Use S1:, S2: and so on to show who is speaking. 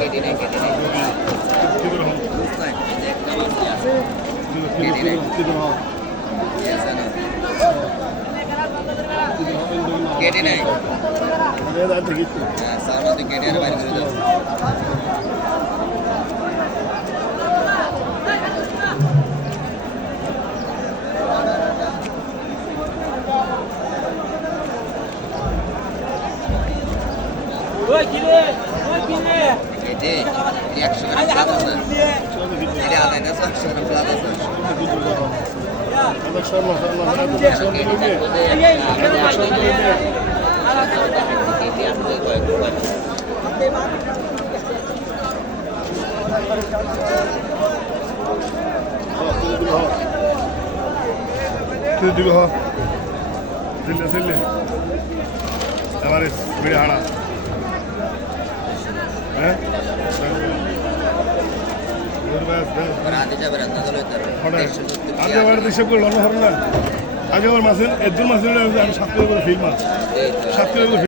S1: কেটে নেই কেটে নেই
S2: কিন্তু দিবে হ। সিলে সিলে আমার বিড়ি হাড়া হ্যাঁ?
S1: গেলে
S2: আগে আমার দেশে করে আগে আমার মাসে এর মাসে আমি সাত কিলো করে ফিল মাছ সাত কিলো